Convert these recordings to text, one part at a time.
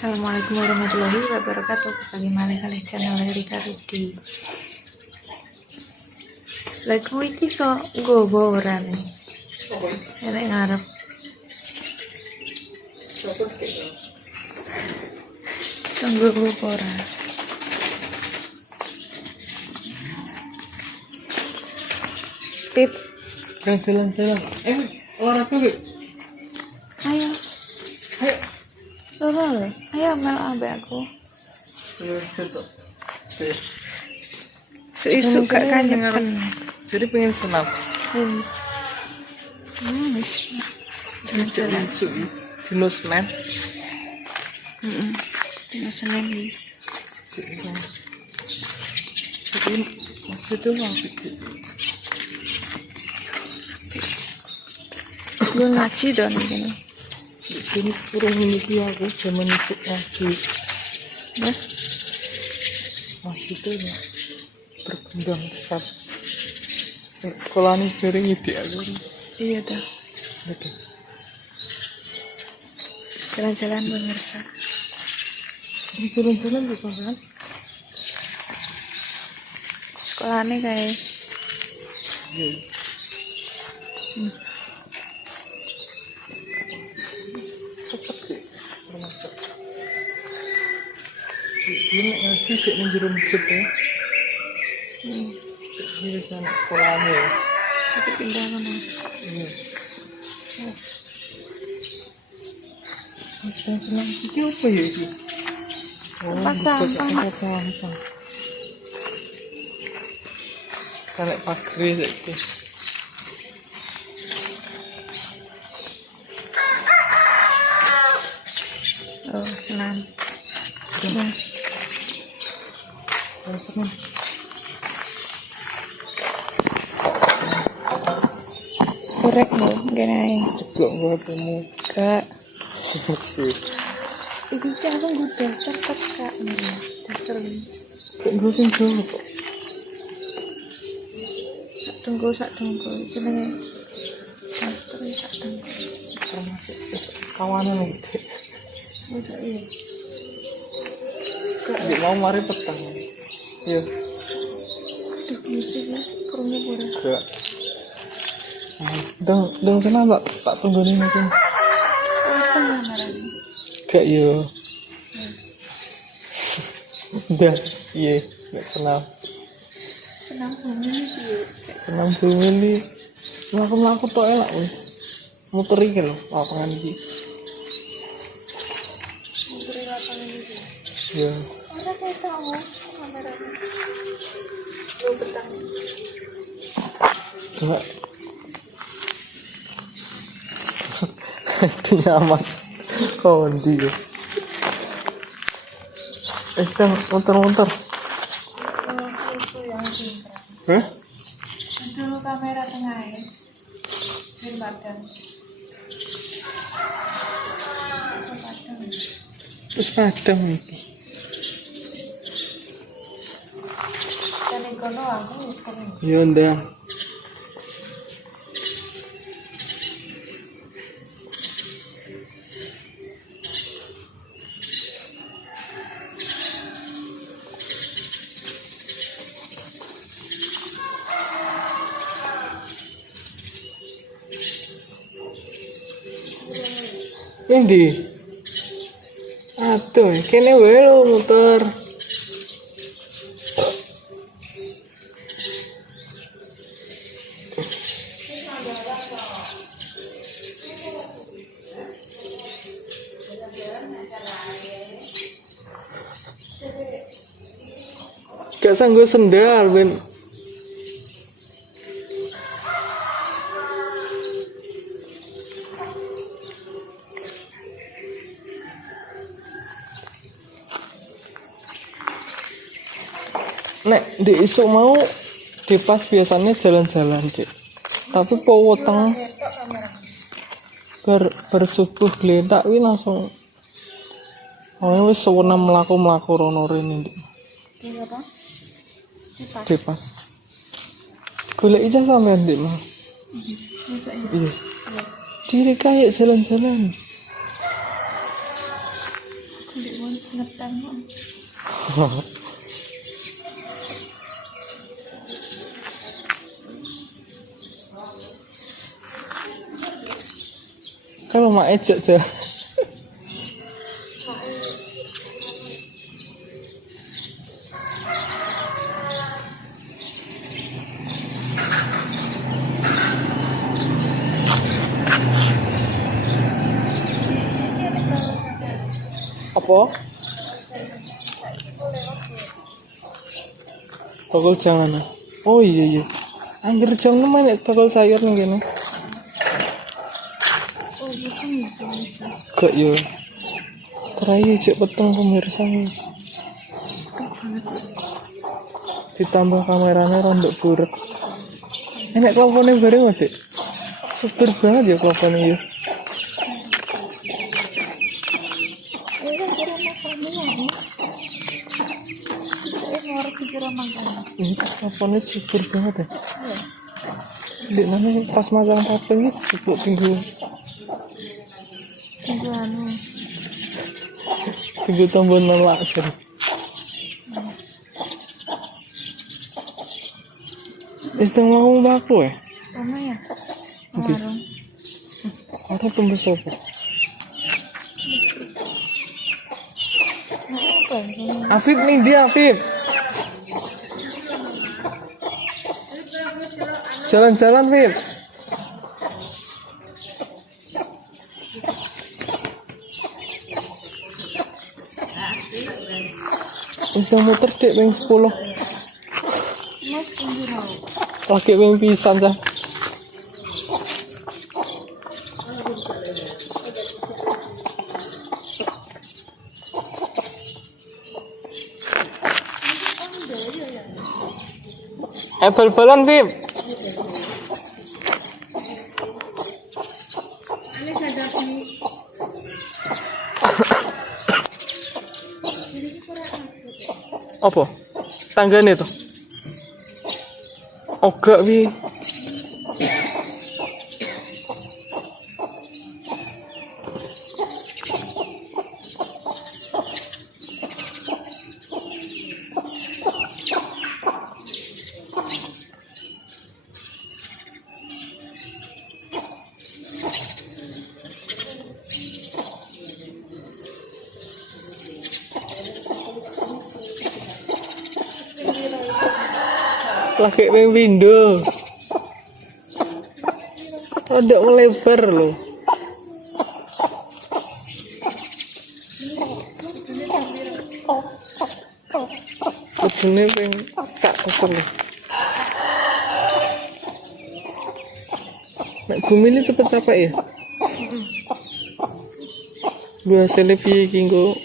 Assalamualaikum warahmatullahi wabarakatuh. Bagaimana kalian channel Rika Rudi? Lagu iki so goboran nih. Enak ngarep. Sungguh goboran. Pip, Jalan-jalan. Olahraga, Beb. ayo. Ayo. Lolo, ayo mel ambek aku. Ya, cetok. Isu gak kanyepen. Jadi pengen senam. Jalan-jalan. Isu dino Senin. Dino Senin iki. Jadi maksudnya apa sih? Lu ngaji dong ini. Ini kurang ini aku zaman itu ngaji. Ya, Maksudnya berkembang pesat. Sekolah ini sering ide aku. iya dah. Oke. Jalan-jalan pemirsa. Ini jalan-jalan bukan kan? Sekolahnya kayak Iya. Cepet sih. Termasuk. Ini ngaji kayak menjadi masjid ya. Ini kan sekolahnya ya. sakit pindah mana? Iya. Senang iki apa ya iki? Tempat sampah, Mak. Tempat sampah. Salek pagri saiki. Oh, senang. Senang. Senang. Korek lo, gini. Ceblok gua temu. Kak, Sih. itu aku gue dasar kak nih, dasar Kok gua sing jawab kok. sak tunggu, jenenge master sak tunggu. Termasuk kawanan gitu. Masa iya. Dia mau mari petang. Iya. Aduh, musiknya kurungnya pura. Enggak. Dong sana tak tunggu nih mungkin. Apa lamaran? Gak yo. Udah, iya, gak senang. Senang bumi sih. Senang bumi nih. Melaku tok elak wis. Muter iki lho, lapangan iki. Menteri lapangan itu. Ya. Ada kayak kamu kameranya. Lo petang. Enggak. Itu nyaman. Oh, dia. Kita muter-muter. Itu yang pintar. Hah? Itu kamera tengah ya. Di badan. Terus padam iki. Dan kono aku keren. Ya ndang. Endi? Aduh, kene wae lho muter. Gak sanggup sendal, Ben. Nek di isuk mau di pas biasanya jalan-jalan dek, tapi powoteng bersubuh geletak wi langsung wis sewenang mlaku rono rene dek. Ini apa? Di pas golek ijazah sampean dek mah. Masa iya? Iya. Diri kayak jalan-jalan. Kulit ngetang. Kalau mak ejek aja. Apa? Bakul jangan. Oh iya. Angger jang nemen nek bakul sayur ning kene. Oh, bukan itu. Gak yo. Terayu cek peteng pemirsa. Ditambah kameranya rondok burek. Enak kelopone bareng Dik. Super banget ya kelopone ya. Ini kan kira makan ya. Saya ngorok kira makan. Ini keloponnya super banget ya. Dik namanya pas masang papeng itu cukup tinggi. Tunggu anu. Tinggi tambah nolak sih. Isteng mau baku ya? Mana ya? Nanti. Warung. Ada tembus apa? Nah, apa ya? Afif nih dia Afif. Jalan-jalan Afif. Isteng muter Dik ping 10. Mas tunggu mau. Lagi ping pisan cah. Bal-balan Bib. Apa? Tanggane to. Ogak wi. Lagi ping pindho. Ada melebar loh. Kudune ping sak kesel. Nek bumi ini cepet capek ya? Biasanya piye iki nggo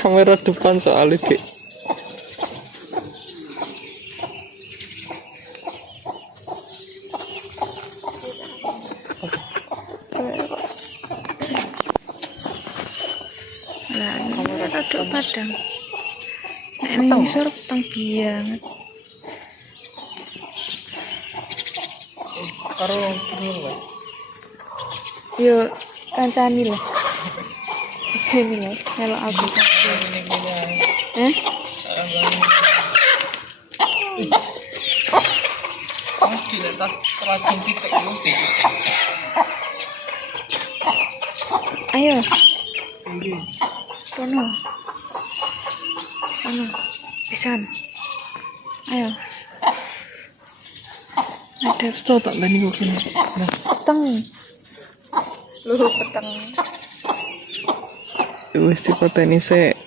kamera depan soalnya Dik. Lah, ini rodok padang. Nek ning ngisor peteng banget. Karo ngono lho. Yo kancani lah. Ini lah, kalau aku. Diletak terajun titik lu. Ayo. Kono. Kono. Pisan. Ayo. Ada Stop tak bani kok kene. Nah, peteng. Lu peteng. wis dipateni sik.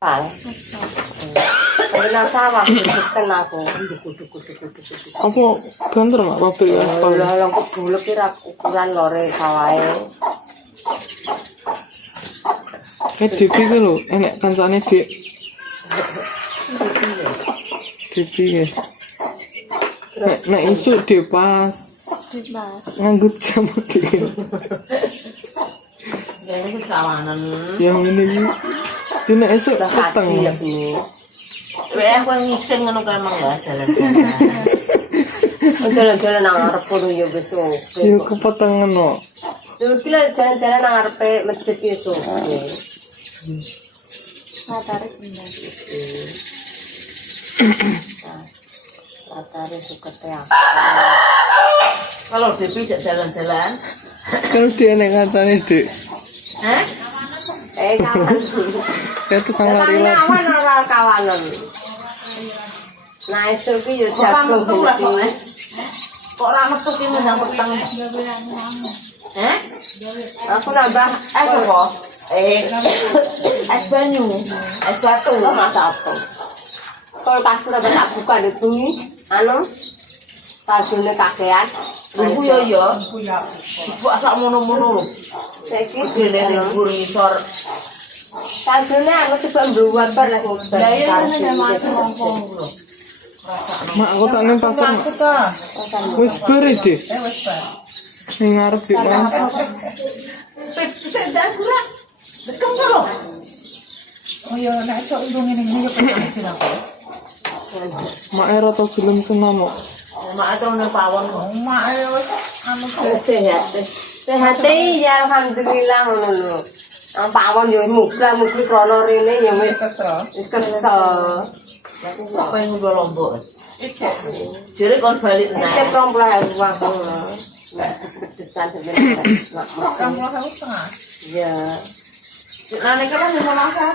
Pal. Mas Pak. Pernah sawah kan aku. Apa banter mak pabrik aspal? Lah lengkap dulu kira ukuran lore sawahe. Dik iki lho, enek kancane Dik. Dik iki. Nek isu Dik pas Mas. nganggo jam Dik. Ya itu sawanan. Yang ini iki. Dina esuk Udah peteng. haji ya Bu. Weh aku ngising ngono kae emang enggak jalan-jalan. Jalan-jalan nang arep kono ya wis oke. Ya kepetengan kok. Dulu kita jalan-jalan nang ngarepe masjid iso. Tarik bener. Tarik suka teh. Kalau Dewi jak jalan-jalan, Kalau dia nek kancane, Dik. hah? Kawan. Ya tukang lari lari. Kawan ora kawanan. Nah, iso ki yo Kok jago metu lah kok. gede. Kok ora metu ki nang peteng. Hah? Aku nambah Es apa? Es banyu, es batu. Mas apa? Kalau kasur apa tak buka itu nih, anu, kaldunya kakean. Ibu ya, ibu asal mono-mono. Saiki Gede ning bur ngisor. kaldunya anu coba mbuat bar lah ngobar. Lah ya nek macam ngomong lho. Mak aku tak ning pasar. Mak. Wis bare, Dik. Wis bar. Ning ngarep Dik. Mak. Pip, sik ndak kurang. Dekem lho. Oh ya nek sok undung ngene yo pengen aku. Mak era tau film senam kok. Mak atau nang pawon kok. Mak wis anu Sehat. Sehat ya alhamdulillah ngono lho. Ang pawon yo muga-mugi krana rene ya wis kesel. wis kesel. Apa yang udah lombok? Jadi kon balik Iki nah. 20.000 aku lho. Pedesan sebenarnya. Kamu lah setengah. Ya. Nane kan mau masak.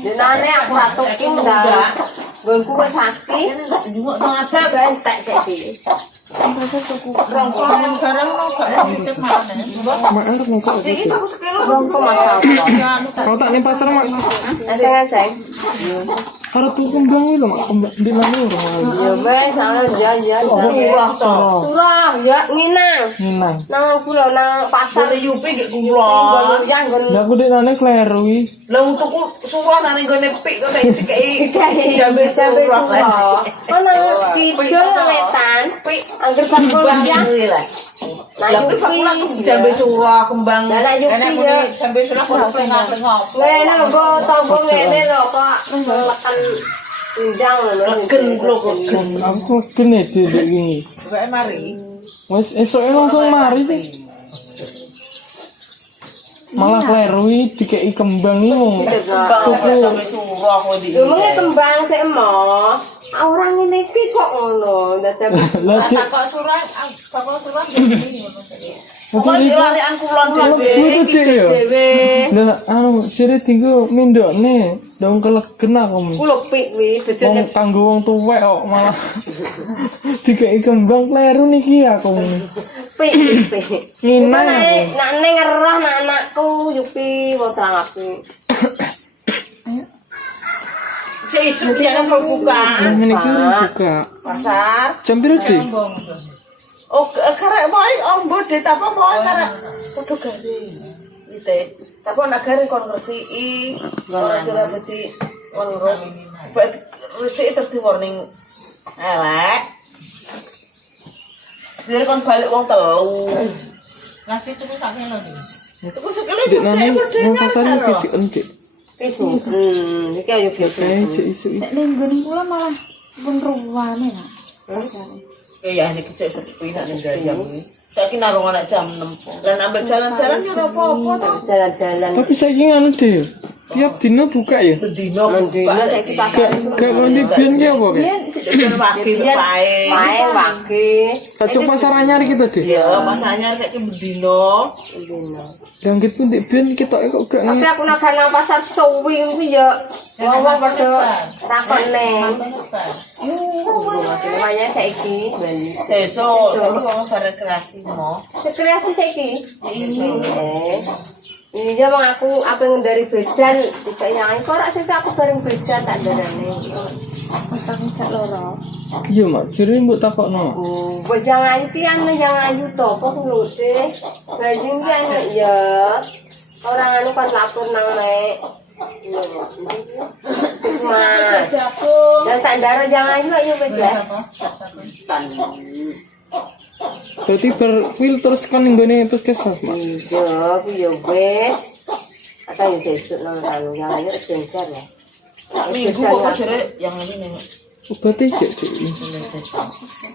Jenane aku ra tuku ndak. Gonku wis sakit. Juga tengah ada. Bentek saiki. Rongkol yang garang lo gak titip mana? Mak arep masak apa sih? Aku sekilo. Rongko masak apa? Aku tak ning pasar, Mak. Aseng-aseng. Harus tuh kembang lho, Mak. Kembang di mana rumah. Ya wes, ya. Murah toh. Surah ya nginang. Nginang. Nang kula nang pasar Boleh yupi gak nggon kulon. ya nggon. Lah aku dek nane kleru iki. Lah untukku surah nane gone pik kok kayak jambe Sampai surah. surah. Ono kidul wetan. Pik Angger bakul ya. Lah kuwi pakulan jambe surah kembang. Lah nek yupi ya. Jambe surah kok tengah-tengah. Ngene lho kok tombol ngene lho kok lekan pinjang lho. Legen lho kok. Aku kene dek iki. Kayak mari. Wes esoknya langsung mari deh. Malah kleru iki dikeki kembang iki wong. Kembang jambe surah kok di. Lu mengke kembang sik emoh. Orang ngene iki kok ngono. Lah dik, Kok surah, bakal surah jadi ngono tadi. Kok dilalian kulon lebu dhewe. tuh dik yo. Dewe. Lah anu jere tinggu mindokne, dong kelegen aku. Kulo pik wi bojone Wong kanggo wong tuwek kok malah dikeki kembang kleru niki aku. pik. Nginang Nek nek ngeroh anakku yupi wong terang apik. Cek isu jangan kau buka. ngene iki buka. Pasar. Jam piro dik? Oh, karek boy, ombo deh, tapi boy karek kudu garing. Gitu. Tapi nak garing kon ngresiki, kon jera beti kon ngresiki terus di warning. Elek. Biar kon balik wong telu. Lah itu ku sak kilo nih. Itu ku sekilo Dik nane nang pasar iki sik endik. Isu. Iki ayo biasa. Cek isu iki. Nek ning nggon kula malah pun ruwane nak. Ya ini kecil sepi nak ning gayam iki. Saiki narung anak jam 6. Lan ambil jalan-jalan ya ora apa-apa to. Jalan-jalan. Tapi saiki anu deh. Tiap dina buka ya? Bendino Mendino saiki pasar. Gak kondi biyen ki apa ki? ben wakil pae. Pae wage. Cacuk pasar anyar kita deh. Ya, masanya saiki bendino. Yang gitu di biyen kita kok gak Tapi ngerti. aku nak nang pasar suwi kuwi ya wong-wong padha takon neng. Namanya saiki Bali. Sesuk saiki wong rekreasi mo. Kreasi saiki. Iya bang aku apa yang dari bedan tidak yang kok rak sesuk aku bareng bedan tak darane. Otak gak loro. Iya mak, jere mbok takokno. Wis yang ayu ki anu yang ayu to apa kulo sih. Bajing ki anu ya. Orang anu kan lapor nang nek. Mas. Dan tak daro jangan ayu ayo wis ya. Berarti berfilter kan nggone puskesmas mak. Iya, ku ya wis. Ata yo sesuk nang anu yang ayu jengker ya. Minggu kok jere yang ini nih. Berarti cek cek.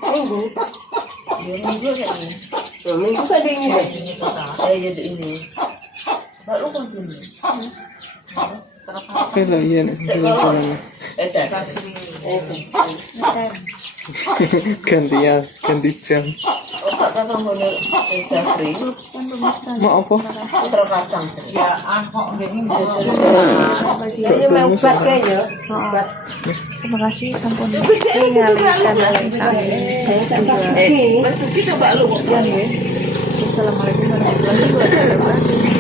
Minggu. Ya minggu kayak ini. Minggu tadi ini deh. Jadi ini. Mbak lu kan sini. Kalau iya nih jalan-jalan. Dah. Ganti jam. Otak kan mau Dasri. Mau apa? Putra kacang sih. Ya, ini mau obat kayaknya. Obat. Terima kasih sampun ningali channel kami. Kita coba lu. Sekian ya. Assalamualaikum warahmatullahi wabarakatuh.